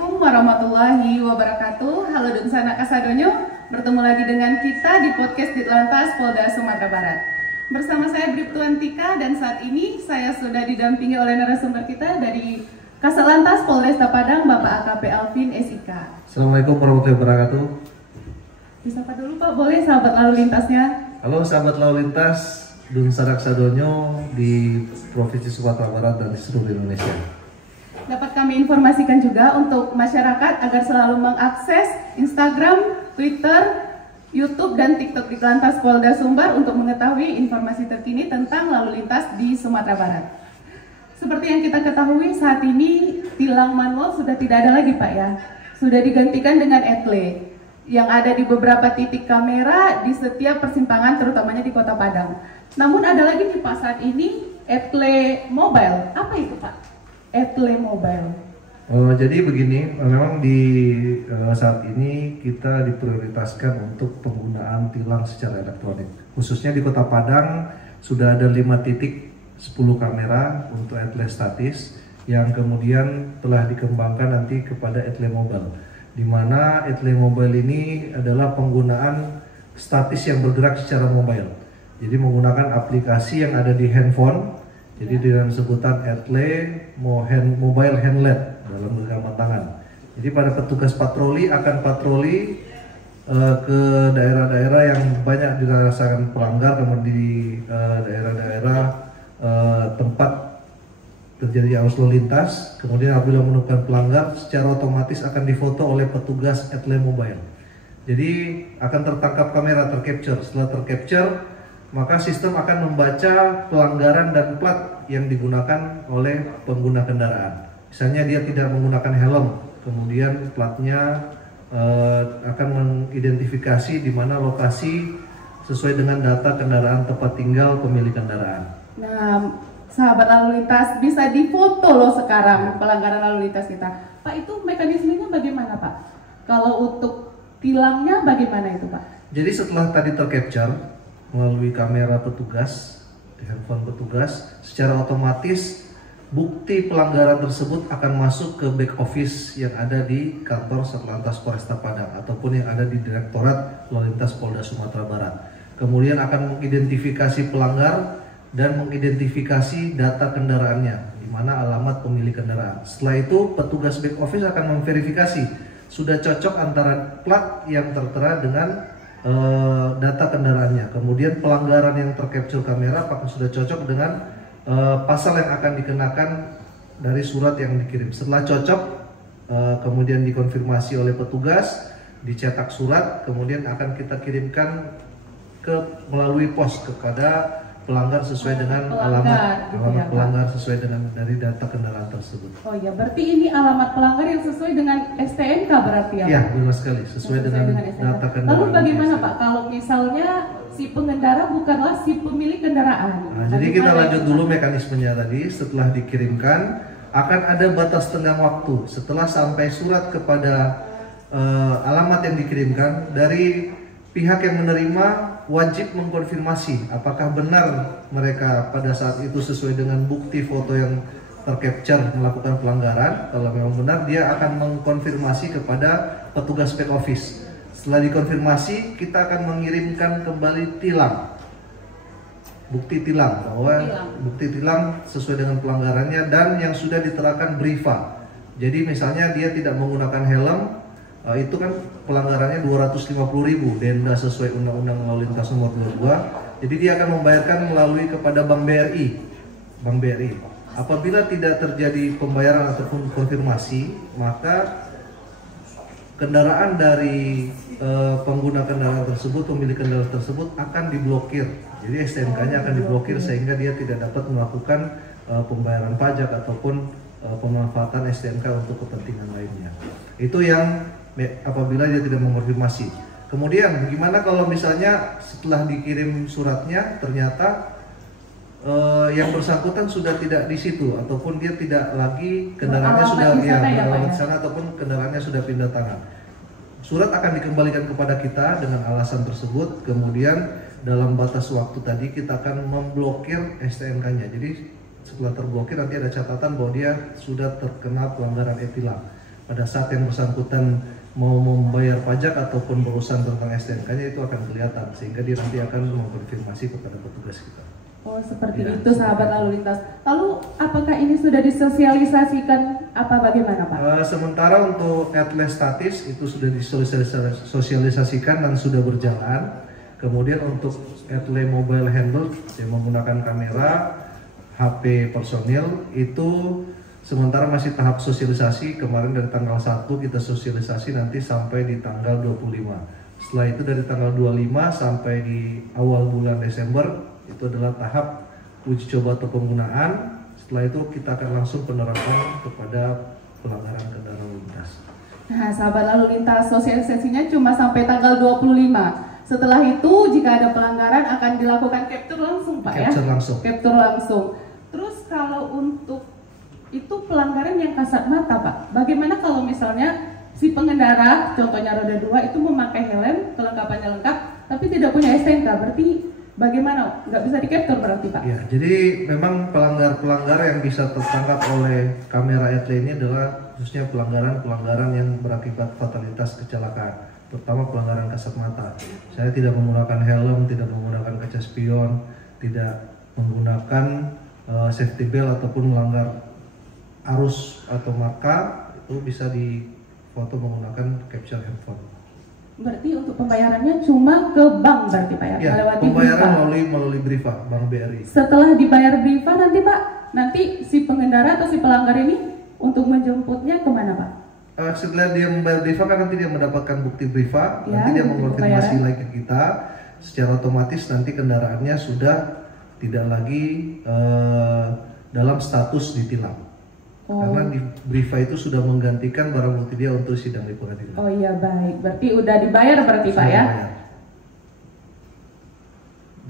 Assalamualaikum warahmatullahi wabarakatuh. Halo Dunsana Kasadonyo, bertemu lagi dengan kita di podcast Ditlantas Polda Sumatera Barat. Bersama saya Bribtuan Tika dan saat ini saya sudah didampingi oleh narasumber kita dari Kasatlantas Polresta Padang, Bapak AKP Alvin SIK. Assalamualaikum warahmatullahi wabarakatuh. Disapa dulu Pak, boleh sahabat lalu lintasnya? Halo sahabat lalu lintas Dunsana Kasadonyo di Provinsi Sumatera Barat dan di seluruh Indonesia. Dapat kami informasikan juga untuk masyarakat agar selalu mengakses Instagram, Twitter, YouTube, dan TikTok Ditlantas Polda Sumbar untuk mengetahui informasi terkini tentang lalu lintas di Sumatera Barat. Seperti yang kita ketahui saat ini tilang manual sudah tidak ada lagi Pak ya, sudah digantikan dengan etle yang ada di beberapa titik kamera di setiap persimpangan terutamanya di Kota Padang. Namun ada lagi nih Pak saat ini etle mobile. Apa itu Pak? Etle mobile. Jadi begini, memang di saat ini kita diprioritaskan untuk penggunaan tilang secara elektronik. Khususnya di Kota Padang sudah ada 5 titik 10 kamera untuk etle statis yang kemudian telah dikembangkan nanti kepada etle mobile. Di mana etle mobile ini adalah penggunaan statis yang bergerak secara mobile. Jadi menggunakan aplikasi yang ada di handphone. Jadi dengan sebutan etle mobile handlet dalam genggaman tangan. Jadi pada petugas patroli akan patroli ke daerah-daerah yang banyak dirasakan pelanggar, kemudian di daerah-daerah tempat terjadi arus lalu lintas. Kemudian apabila menemukan pelanggar, secara otomatis akan difoto oleh petugas etle mobile. Jadi akan tertangkap kamera, tercapture. Setelah tercapture, maka sistem akan membaca pelanggaran dan plat yang digunakan oleh pengguna kendaraan. Misalnya dia tidak menggunakan helm, kemudian platnya akan mengidentifikasi di mana lokasi sesuai dengan data kendaraan tempat tinggal pemilik kendaraan. Nah, sahabat lalu lintas bisa difoto loh sekarang pelanggaran lalu lintas kita. Pak, itu mekanismenya bagaimana Pak? Kalau untuk tilangnya bagaimana itu Pak? Jadi setelah tadi tercapture melalui kamera petugas, di handphone petugas, secara otomatis bukti pelanggaran tersebut akan masuk ke back office yang ada di kantor Satlantas Polresta Padang ataupun yang ada di Direktorat Lalu Lintas Polda Sumatera Barat. Kemudian akan mengidentifikasi pelanggar dan mengidentifikasi data kendaraannya, di mana alamat pemilik kendaraan. Setelah itu petugas back office akan memverifikasi sudah cocok antara plat yang tertera dengan data kendaraannya. Kemudian pelanggaran yang tercapture kamera apakah sudah cocok dengan pasal yang akan dikenakan dari surat yang dikirim. Setelah cocok, kemudian dikonfirmasi oleh petugas, dicetak surat, kemudian akan kita kirimkan melalui pos kepada pelanggar sesuai dengan alamat pelanggar sesuai dengan dari data kendaraan tersebut. Oh ya, berarti ini alamat pelanggar yang sesuai dengan STNK berarti ya? Iya, benar sekali, sesuai dengan data kendaraan. Lalu bagaimana Pak kalau misalnya si pengendara bukanlah si pemilik kendaraan? Nah, jadi kita lanjut dulu mekanismenya tadi. Setelah dikirimkan akan ada batas tenggang waktu setelah sampai surat kepada alamat yang dikirimkan. Dari pihak yang menerima wajib mengkonfirmasi apakah benar mereka pada saat itu sesuai dengan bukti foto yang tercapture melakukan pelanggaran. Kalau memang benar, dia akan mengkonfirmasi kepada petugas back office. Setelah dikonfirmasi, kita akan mengirimkan kembali tilang, bukti tilang, bahwa bukti tilang sesuai dengan pelanggarannya dan yang sudah diterapkan brifa. Jadi misalnya dia tidak menggunakan helm, itu kan pelanggarannya 250.000 denda sesuai Undang-Undang Lalu Lintas Nomor 22. Jadi dia akan membayarkan melalui kepada Bank BRI. Apabila tidak terjadi pembayaran ataupun konfirmasi, maka kendaraan dari pengguna kendaraan tersebut, pemilik kendaraan tersebut akan diblokir. Jadi STNK-nya akan diblokir sehingga dia tidak dapat melakukan pembayaran pajak ataupun pemanfaatan STNK untuk kepentingan lainnya. Itu yang apabila dia tidak mengonfirmasi. Kemudian bagaimana kalau misalnya setelah dikirim suratnya ternyata yang bersangkutan sudah tidak di situ ataupun dia tidak lagi kendaraannya sudah beralamat sana ataupun kendaraannya sudah pindah tangan. Surat akan dikembalikan kepada kita dengan alasan tersebut. Kemudian dalam batas waktu tadi kita akan memblokir STNK-nya. Jadi setelah terblokir nanti ada catatan bahwa dia sudah terkena pelanggaran e-tilang. pada saat yang bersangkutan mau membayar pajak ataupun berurusan tentang STNK-nya itu akan kelihatan, sehingga dia nanti akan mengkonfirmasi kepada petugas kita. Oh seperti Ya, itu sahabat lalu lintas. Lalu apakah ini sudah disosialisasikan apa bagaimana Pak? Sementara untuk atlet statis itu sudah disosialisasikan dan sudah berjalan. Kemudian untuk atlet mobile handle yang menggunakan kamera HP personil itu sementara masih tahap sosialisasi. Kemarin dari tanggal 1 kita sosialisasi nanti sampai di tanggal 25. Setelah itu dari tanggal 25 sampai di awal bulan Desember itu adalah tahap uji coba atau penggunaan. Setelah itu kita akan langsung penerapan kepada pelanggaran kendaraan lalu lintas. Nah sahabat lalu lintas, sosialisasinya cuma sampai tanggal 25. Setelah itu jika ada pelanggaran akan dilakukan capture langsung Pak ya? Capture langsung. Terus kalau untuk itu pelanggaran yang kasat mata Pak, bagaimana kalau misalnya si pengendara, contohnya roda 2 itu memakai helm, kelengkapannya lengkap, tapi tidak punya STNK, berarti bagaimana? Nggak bisa di-capture berarti Pak? Ya, jadi memang pelanggar-pelanggar yang bisa tertangkap oleh kamera ETLE ini adalah khususnya pelanggaran-pelanggaran yang berakibat fatalitas kecelakaan, terutama pelanggaran kasat mata. Saya tidak menggunakan helm, tidak menggunakan kaca spion, tidak menggunakan safety belt ataupun melanggar arus atau marka, itu bisa difoto menggunakan capture handphone. Berarti untuk pembayarannya cuma ke bank berarti Pak ya? Ya, melewati pembayaran melalui Briva, Bank BRI. Setelah dibayar Briva nanti Pak, nanti si pengendara atau si pelanggar ini untuk menjemputnya kemana Pak? Setelah dia membayar Briva kan nanti dia mendapatkan bukti Briva, ya, nanti dia mengonfirmasi lagi ke kita, secara otomatis nanti kendaraannya sudah tidak lagi dalam status ditilang. Karena di Briva itu sudah menggantikan barang bukti dia untuk sidang di pengadilan. Oh iya baik, berarti udah dibayar berarti Pak ya? Dibayar.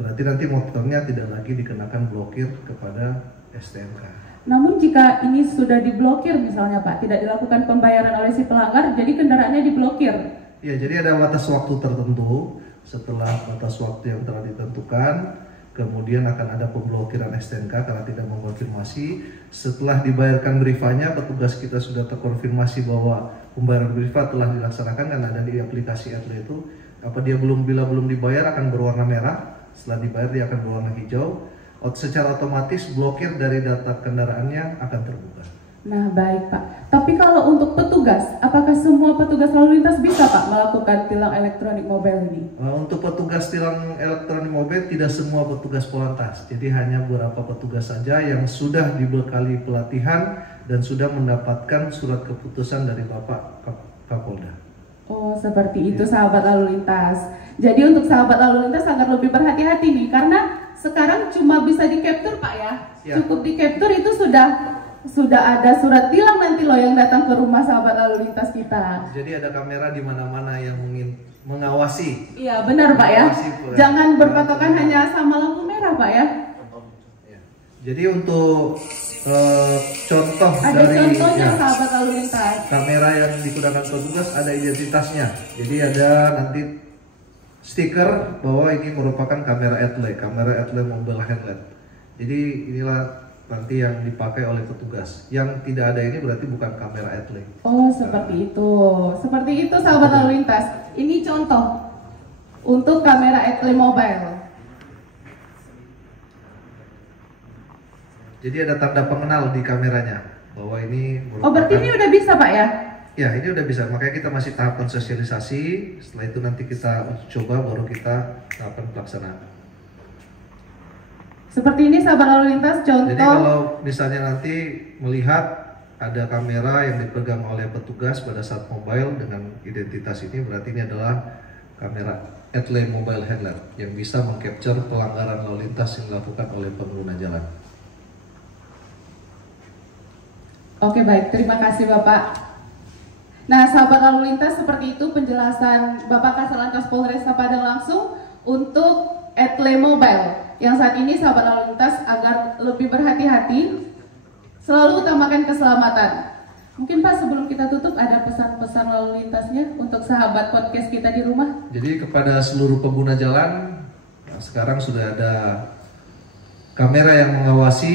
Berarti nanti motornya tidak lagi dikenakan blokir kepada STNK. Namun jika ini sudah diblokir misalnya Pak, tidak dilakukan pembayaran oleh si pelanggar, jadi kendaraannya diblokir? Ya, jadi ada batas waktu tertentu. Setelah batas waktu yang telah ditentukan, kemudian akan ada pemblokiran STNK karena tidak mengonfirmasi. Setelah dibayarkan Brivanya, petugas kita sudah terkonfirmasi bahwa pembayaran Briva telah dilaksanakan dan ada di aplikasi ETLE itu. Bila belum dibayar akan berwarna merah, setelah dibayar dia akan berwarna hijau. Secara otomatis blokir dari data kendaraannya akan terbuka. Nah baik Pak, tapi kalau untuk petugas, apakah semua petugas lalu lintas bisa Pak melakukan tilang elektronik mobile ini? Untuk petugas tilang elektronik mobile tidak semua petugas Polantas, jadi hanya beberapa petugas saja yang sudah dibekali pelatihan dan sudah mendapatkan surat keputusan dari Bapak Kapolda. Oh seperti itu sahabat lalu lintas. Jadi untuk sahabat lalu lintas agar lebih berhati-hati nih, karena sekarang cuma bisa di-capture Pak ya? Cukup di-capture itu sudah ada surat tilang nanti loh yang datang ke rumah sahabat lalu lintas kita. Jadi ada kamera di mana-mana yang mengawasi. Iya benar Pak ya. Jangan berpatokan hanya sama lampu merah Pak ya. Jadi untuk contoh ada dari contohnya sahabat lalu lintas. Kamera yang digunakan petugas ada identitasnya. Jadi ada nanti stiker bahwa ini merupakan kamera ETLE mobile handlet. Jadi inilah nanti yang dipakai oleh petugas. Yang tidak ada ini berarti bukan kamera ETLE. Oh seperti itu. Seperti itu sahabat lalu lintas. Ini contoh untuk kamera ETLE mobile. Jadi ada tanda pengenal di kameranya bahwa ini merupakan... Oh berarti ini udah bisa Pak ya? Ya ini udah bisa, makanya kita masih tahapan sosialisasi. Setelah itu nanti kita coba baru kita tahapan pelaksanaan. Seperti ini sahabat lalu lintas contoh. Jadi kalau misalnya nanti melihat ada kamera yang dipegang oleh petugas pada saat mobile dengan identitas ini, berarti ini adalah kamera ETLE mobile handler yang bisa mengcapture pelanggaran lalu lintas yang dilakukan oleh pengguna jalan. Oke baik, terima kasih Bapak. Nah sahabat lalu lintas, seperti itu penjelasan Bapak Kasatlantas Polresta Padang langsung untuk ETLE mobile. Yang saat ini sahabat lalu lintas agar lebih berhati-hati, selalu utamakan keselamatan. Mungkin Pak sebelum kita tutup ada pesan-pesan lalu lintasnya untuk sahabat podcast kita di rumah. Jadi kepada seluruh pengguna jalan, sekarang sudah ada kamera yang mengawasi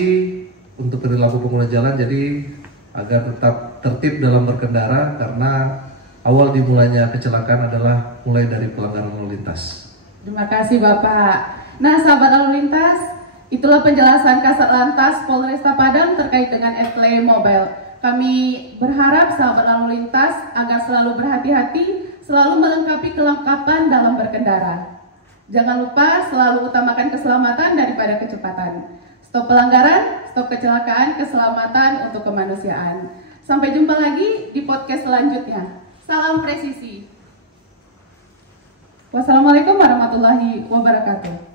untuk perilaku pengguna jalan. Jadi agar tetap tertib dalam berkendara karena awal dimulainya kecelakaan adalah mulai dari pelanggaran lalu lintas. Terima kasih Bapak. Nah sahabat lalu lintas, itulah penjelasan Kasat Lantas Polresta Padang terkait dengan etle mobile. Kami berharap sahabat lalu lintas agar selalu berhati-hati, selalu melengkapi kelengkapan dalam berkendara. Jangan lupa selalu utamakan keselamatan daripada kecepatan. Stop pelanggaran, stop kecelakaan, keselamatan untuk kemanusiaan. Sampai jumpa lagi di podcast selanjutnya. Salam presisi. Wassalamualaikum warahmatullahi wabarakatuh.